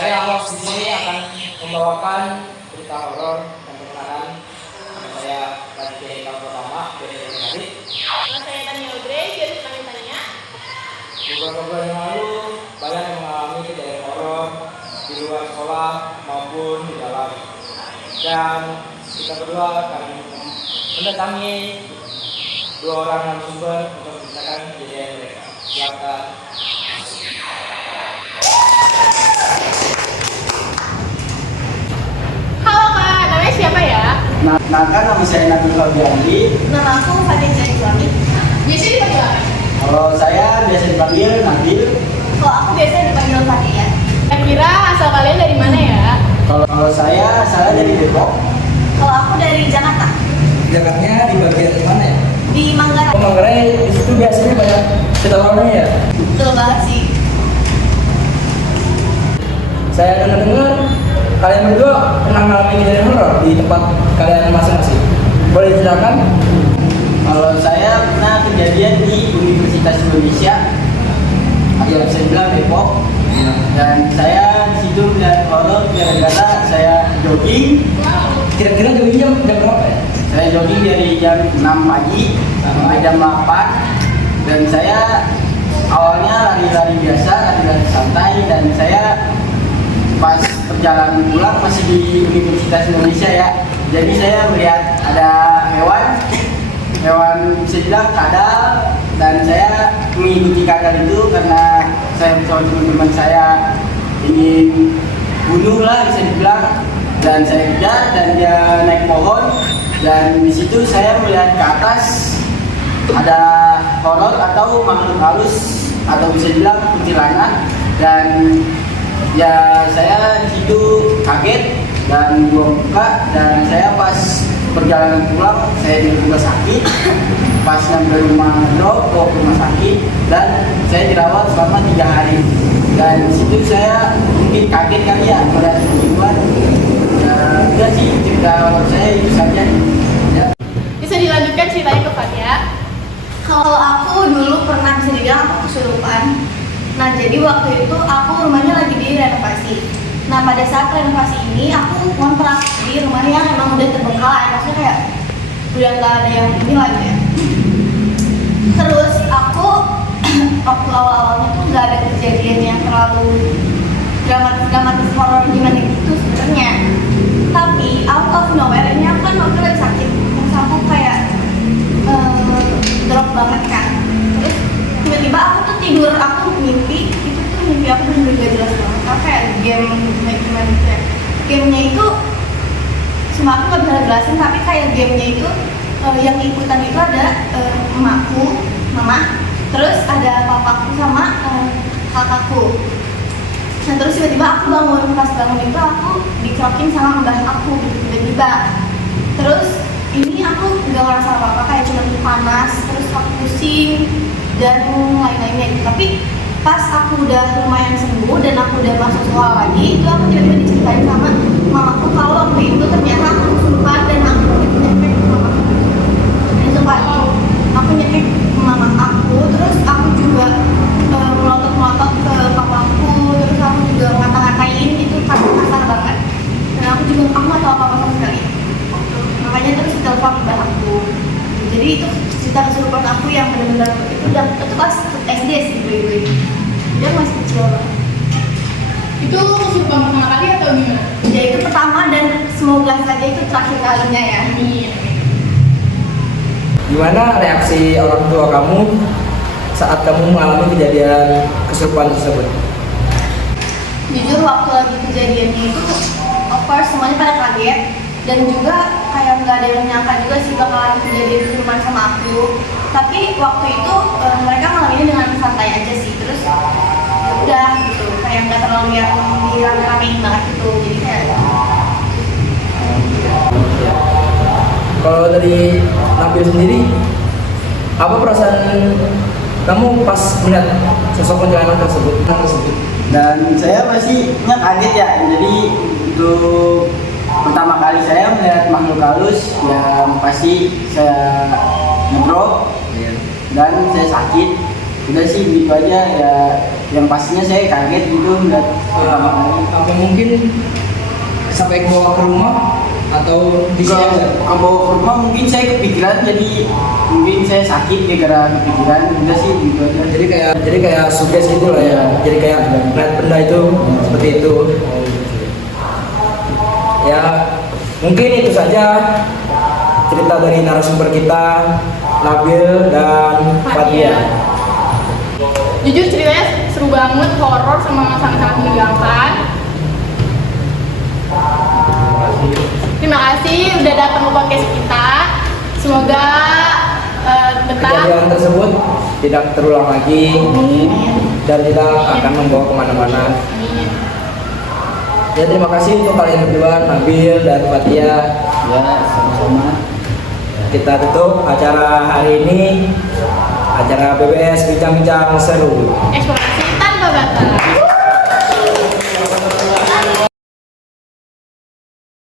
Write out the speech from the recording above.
Saya Amos di sini akan membawakan cerita horor dan perkenalan. Nama saya Raditya Hikam pertama dari Radit. Nama saya Tania Audrey, jurusan Wanitanya. Beberapa bulan yang lalu banyak yang mengalami kejadian horor di luar sekolah maupun di dalam. Dan kita berdua akan mendatangi dua orang narasumber untuk menceritakan kejadian mereka. Silakan. Halo Kak, namanya siapa ya? Nama saya Nabil Fabiandi. Nama aku Fatin Jaislami. Biasanya dipanggil apa? Kalau saya biasa dipanggil Nabil. Kalau aku biasanya dipanggil Fatia. Kira-kira asal kalian dari mana ya? Kalau saya dari Depok. Kalau aku dari Jakarta. Jakartanya di bagian mana ya? Di Manggarai. Manggarai di situ biasanya banyak cerita horornya ya. Betul banget sih. Saya dengar kalian berdua pernah mengalami kejadian horor di tempat kalian masing-masing. Boleh ceritakan? Kalau saya pernah kejadian di Universitas Indonesia, yang bisa dibilang Depok. Dan saya di situ melihat horor gara-gara saya jogging. Kira-kira jogging jam berapa ya? Saya jogging dari jam 6 pagi sampai jam 8. Dan saya awalnya lari-lari biasa, lari-lari santai, dan saya pas perjalanan pulang masih di Universitas Indonesia ya. Jadi saya melihat ada hewan bisa dibilang kadal, dan saya mengikuti kadal itu karena saya bersama teman-teman saya ingin bunuh lah bisa dibilang, dan saya kejar dan dia naik pohon, dan di situ saya melihat ke atas ada horor atau makhluk halus atau bisa dibilang kuntilanak, dan ya saya di situ kaget dan buang muka, dan saya pas perjalanan pulang saya juga sakit. Pas sampai rumah drop ke rumah sakit dan saya dirawat selama 3 hari. Dan di situ saya mungkin kaget kali ya melihat begituan. Ya udah sih cerita saya itu saja. Ya. Bisa dilanjutkan ceritanya ke Fatia. Kalau aku dulu pernah bisa dibilang aku kesurupan. Nah jadi waktu itu aku rumahnya lagi direnovasi. Nah pada saat renovasi ini aku ngontrak di rumah yang emang udah terbengkalai, maksudnya kayak udah nggak ada yang ini lagi ya. Terus aku waktu awal-awalnya tuh nggak ada kejadian yang terlalu dramatis horor gimana gitu sebenarnya. Tapi out of nowhere ini aku kan waktu lagi sakit, terus aku kayak drop banget kan. Terus tiba-tiba aku tuh tidur, aku mimpi itu tuh mimpi aku bener-bener gak jelas banget. Aku kayak game gimana gitu ya. Gamenya itu cuma aku gak bisa jelasin, tapi kayak gamenya itu yang ikutan itu ada emakku, mama, terus ada papaku sama kakakku. Nah terus tiba-tiba aku bangun, pas bangun itu aku dikerokin sama mbah aku gitu tiba-tiba. Terus ini aku nggak ngerasa apa-apa, kayak cuma panas, terus aku pusing dan lain-lainnya gitu. Tapi pas aku udah lumayan sembuh dan aku udah masuk sekolah lagi, itu aku tiba-tiba diceritain sama mamaku kalau waktu itu ternyata aku kesurupan dan aku nyekek ke mamaku. Dan sumpah aku nyekek ke mama aku, terus aku juga melotot-melotot ke papaku, terus aku juga ngata-ngatain itu kasar banget. Dan aku nggak tahu apa-apa sama sekali. Makanya terus telepon mbak aku. Jadi itu cerita kesurupan aku yang benar-benar itu pas SD sih gue. Dia masih kecil banget. Itu kesurupan pertama kali atau gimana? Ya itu pertama dan semoga saja itu terakhir kalinya ya. Iya. Gimana reaksi orang tua kamu saat kamu mengalami kejadian kesurupan tersebut? Jujur waktu lagi kejadiannya itu of course semuanya pada kaget, dan juga kayak nggak ada yang nyangka juga sih bakalan kejadian kesurupan sama aku. Tapi waktu itu mereka ngalaminnya dengan santai aja sih, terus ya udah gitu, kayak nggak terlalu yang dirame-ramein banget gitu. Jadi kayak Kalau dari Nabil sendiri, apa perasaan kamu pas melihat sosok kuntilanak tersebut? Dan saya pastinya kaget ya. Jadi untuk pertama kali saya melihat makhluk halus, yang pasti saya ngedrop dan saya sakit. Udah sih gitu aja ya. Yang pastinya saya kaget gitu ngeliat Apa mungkin sampai bawa ke rumah atau di sini aja? Kalau bawa ke rumah mungkin saya kepikiran, jadi mungkin saya sakit gara-gara kepikiran. Udah sih gitu aja. Jadi kayak sukses gitu lah ya. Jadi kayak ngeliat benda itu seperti itu. Ya mungkin itu saja cerita dari narasumber kita, Nabil dan Fatia. Jujur ceritanya seru banget, horor sama sangat-sangat menegangkan. Terima kasih udah datang ke podcast kita. Semoga betah. Kejadian tersebut tidak terulang lagi dan tidak akan membawa kemana-mana. Amin. Ya terima kasih untuk kalian berdua, Nabil dan Fatia. Ya sama-sama. Kita tutup acara hari ini, acara BBS Bincang-Bincang Seru. Eksplorasi tanpa batas.